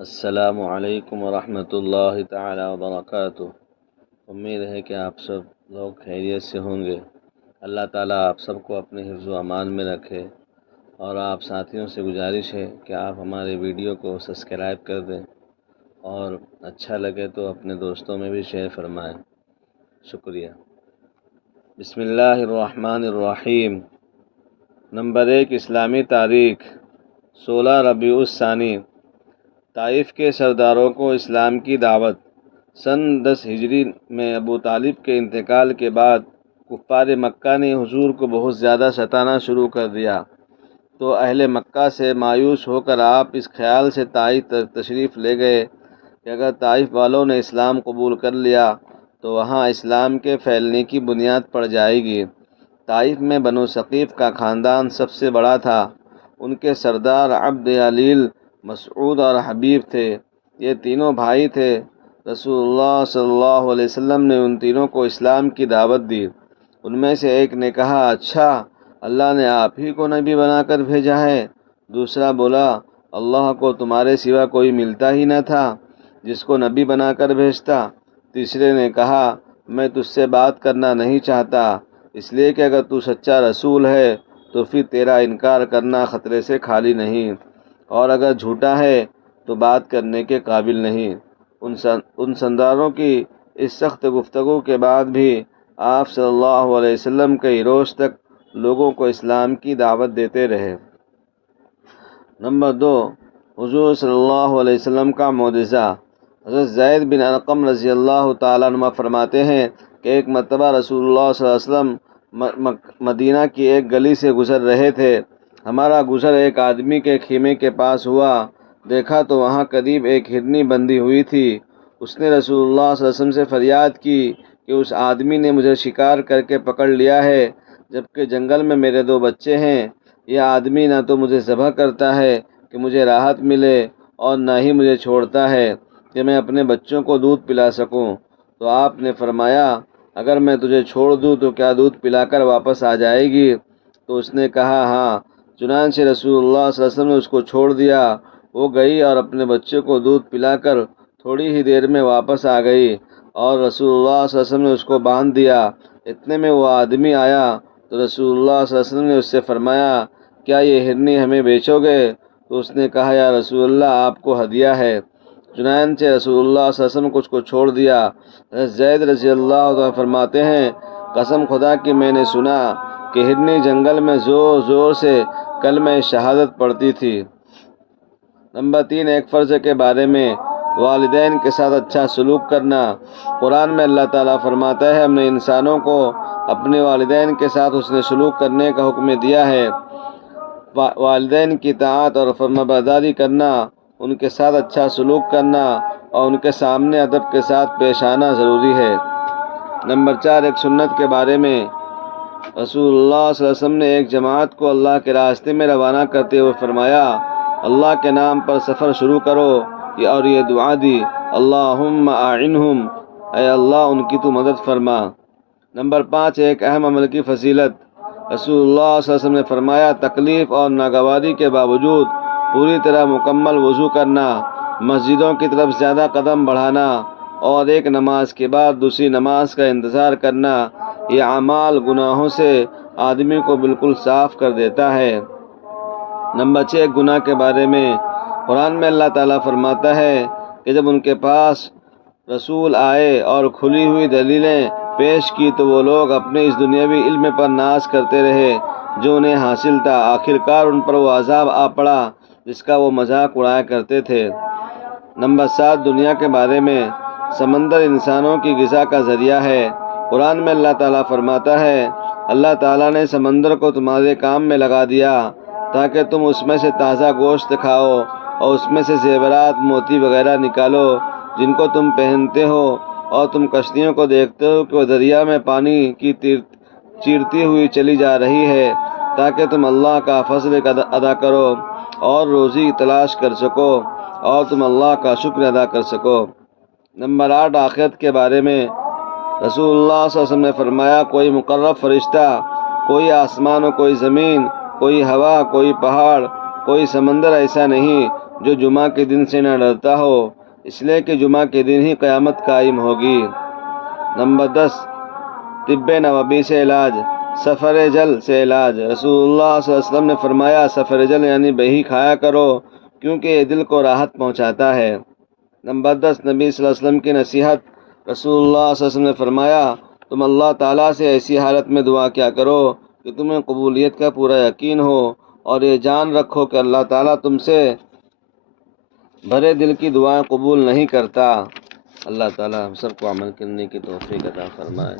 السلام علیکم ورحمۃ اللہ تعالی وبرکاتہ۔ امید ہے کہ آپ سب لوگ خیریت سے ہوں گے۔ اللہ تعالیٰ آپ سب کو اپنے حفظ و امان میں رکھے، اور آپ ساتھیوں سے گزارش ہے کہ آپ ہمارے ویڈیو کو سبسکرائب کر دیں، اور اچھا لگے تو اپنے دوستوں میں بھی شیئر فرمائیں۔ شکریہ۔ بسم اللہ الرحمن الرحیم۔ نمبر 1، اسلامی تاریخ 16 ربیع الثانی۔ طائف کے سرداروں کو اسلام کی دعوت۔ سن 10 ہجری میں ابو طالب کے انتقال کے بعد کفار مکہ نے حضور کو بہت زیادہ ستانا شروع کر دیا، تو اہل مکہ سے مایوس ہو کر آپ اس خیال سے طائف تشریف لے گئے کہ اگر طائف والوں نے اسلام قبول کر لیا تو وہاں اسلام کے پھیلنے کی بنیاد پڑ جائے گی۔ طائف میں بنو ثقیف کا خاندان سب سے بڑا تھا۔ ان کے سردار عبد علیل، مسعود اور حبیب تھے۔ یہ تینوں بھائی تھے۔ رسول اللہ صلی اللہ علیہ وسلم نے ان تینوں کو اسلام کی دعوت دی۔ ان میں سے ایک نے کہا، اچھا، اللہ نے آپ ہی کو نبی بنا کر بھیجا ہے؟ دوسرا بولا، اللہ کو تمہارے سوا کوئی ملتا ہی نہ تھا جس کو نبی بنا کر بھیجتا۔ تیسرے نے کہا، میں تجھ سے بات کرنا نہیں چاہتا، اس لیے کہ اگر تو سچا رسول ہے تو پھر تیرا انکار کرنا خطرے سے خالی نہیں، اور اگر جھوٹا ہے تو بات کرنے کے قابل نہیں۔ ان سرداروں کی اس سخت گفتگو کے بعد بھی آپ صلی اللہ علیہ وسلم کئی روز تک لوگوں کو اسلام کی دعوت دیتے رہے۔ نمبر 2، حضور صلی اللہ علیہ وسلم کا معجزہ۔ حضرت زید بن ارقم رضی اللہ تعالیٰ عنہ فرماتے ہیں کہ ایک مرتبہ رسول اللہ صلی اللہ علیہ وسلم مدینہ کی ایک گلی سے گزر رہے تھے۔ ہمارا گزر ایک آدمی کے خیمے کے پاس ہوا۔ دیکھا تو وہاں قریب ایک ہرنی بندھی ہوئی تھی۔ اس نے رسول اللہ صلی اللہ علیہ وسلم سے فریاد کی کہ اس آدمی نے مجھے شکار کر کے پکڑ لیا ہے، جبکہ جنگل میں میرے 2 بچے ہیں۔ یہ آدمی نہ تو مجھے ذبح کرتا ہے کہ مجھے راحت ملے، اور نہ ہی مجھے چھوڑتا ہے کہ میں اپنے بچوں کو دودھ پلا سکوں۔ تو آپ نے فرمایا، اگر میں تجھے چھوڑ دوں تو کیا دودھ پلا کر واپس آ جائے گی؟ تو اس نے کہا، ہاں۔ چنانچہ رسول اللہ صلی اللہ علیہ وسلم نے اس کو چھوڑ دیا۔ وہ گئی اور اپنے بچے کو دودھ پلا کر تھوڑی ہی دیر میں واپس آ گئی، اور رسول اللہ صلی اللہ علیہ وسلم نے اس کو باندھ دیا۔ اتنے میں وہ آدمی آیا تو رسول اللہ صلی اللہ علیہ وسلم نے اس سے فرمایا، کیا یہ ہرنی ہمیں بیچو گے؟ تو اس نے کہا، یا رسول اللہ، آپ کو ہدیہ ہے۔ چنانچہ رسول اللہ صلی اللہ علیہ وسلم کو اس کو چھوڑ دیا۔ حضرت زید رضی اللہ عنہ فرماتے ہیں، قسم خدا کی میں نے سنا کہ ہرنی جنگل میں زور زور سے کلمہ شہادت پڑھتی تھی۔ نمبر 3، ایک فرض کے بارے میں، والدین کے ساتھ اچھا سلوک کرنا۔ قرآن میں اللہ تعالیٰ فرماتا ہے، ہم نے انسانوں کو اپنے والدین کے ساتھ حسن سلوک کرنے کا حکم دیا ہے۔ والدین کی اطاعت اور فرمانبرداری کرنا، ان کے ساتھ اچھا سلوک کرنا اور ان کے سامنے ادب کے ساتھ پیش آنا ضروری ہے۔ نمبر 4، ایک سنت کے بارے میں، رسول اللہ صلی اللہ علیہ وسلم نے ایک جماعت کو اللہ کے راستے میں روانہ کرتے ہوئے فرمایا، اللہ کے نام پر سفر شروع کرو، اور یہ دعا دی، اللہم اعنہم، اے اللہ ان کی تو مدد فرما۔ نمبر 5، ایک اہم عمل کی فضیلت۔ رسول اللہ صلی اللہ علیہ وسلم نے فرمایا، تکلیف اور ناگواری کے باوجود پوری طرح مکمل وضو کرنا، مسجدوں کی طرف زیادہ قدم بڑھانا، اور ایک نماز کے بعد دوسری نماز کا انتظار کرنا، یہ اعمال گناہوں سے آدمی کو بالکل صاف کر دیتا ہے۔ نمبر 6، گناہ کے بارے میں، قرآن میں اللہ تعالیٰ فرماتا ہے کہ جب ان کے پاس رسول آئے اور کھلی ہوئی دلیلیں پیش کی تو وہ لوگ اپنے اس دنیاوی علم پر ناز کرتے رہے جو انہیں حاصل تھا۔ آخرکار ان پر وہ عذاب آ پڑا جس کا وہ مذاق اڑایا کرتے تھے۔ نمبر 7، دنیا کے بارے میں، سمندر انسانوں کی غذا کا ذریعہ ہے۔ قرآن میں اللہ تعالیٰ فرماتا ہے، اللہ تعالیٰ نے سمندر کو تمہارے کام میں لگا دیا تاکہ تم اس میں سے تازہ گوشت کھاؤ اور اس میں سے زیورات، موتی وغیرہ نکالو جن کو تم پہنتے ہو، اور تم کشتیوں کو دیکھتے ہو کہ وہ دریا میں پانی کی چیرتی ہوئی چلی جا رہی ہے تاکہ تم اللہ کا فضل ادا کرو اور روزی تلاش کر سکو اور تم اللہ کا شکر ادا کر سکو۔ نمبر 8، آخرت کے بارے میں، رسول اللہ صلی اللہ علیہ وسلم نے فرمایا، کوئی مقرب فرشتہ، کوئی آسمان و کوئی زمین، کوئی ہوا، کوئی پہاڑ، کوئی سمندر ایسا نہیں جو جمعہ کے دن سے نہ ڈرتا ہو، اس لیے کہ جمعہ کے دن ہی قیامت قائم ہوگی۔ نمبر 10، طب نبوی سے علاج، سفر جل سے علاج۔ رسول اللہ صلی اللہ علیہ وسلم نے فرمایا سفر جل یعنی بہی کھایا کرو کیونکہ یہ دل کو راحت پہنچاتا ہے۔ نمبر 10، نبی صلی اللہ علیہ وسلم کی نصیحت۔ رسول اللہ صلی اللہ علیہ وسلم نے فرمایا تم اللہ تعالیٰ سے ایسی حالت میں دعا کیا کرو کہ تمہیں قبولیت کا پورا یقین ہو، اور یہ جان رکھو کہ اللہ تعالیٰ تم سے بھرے دل کی دعائیں قبول نہیں کرتا۔ اللہ تعالیٰ ہم سب کو عمل کرنے کی توفیق عطا فرمائے۔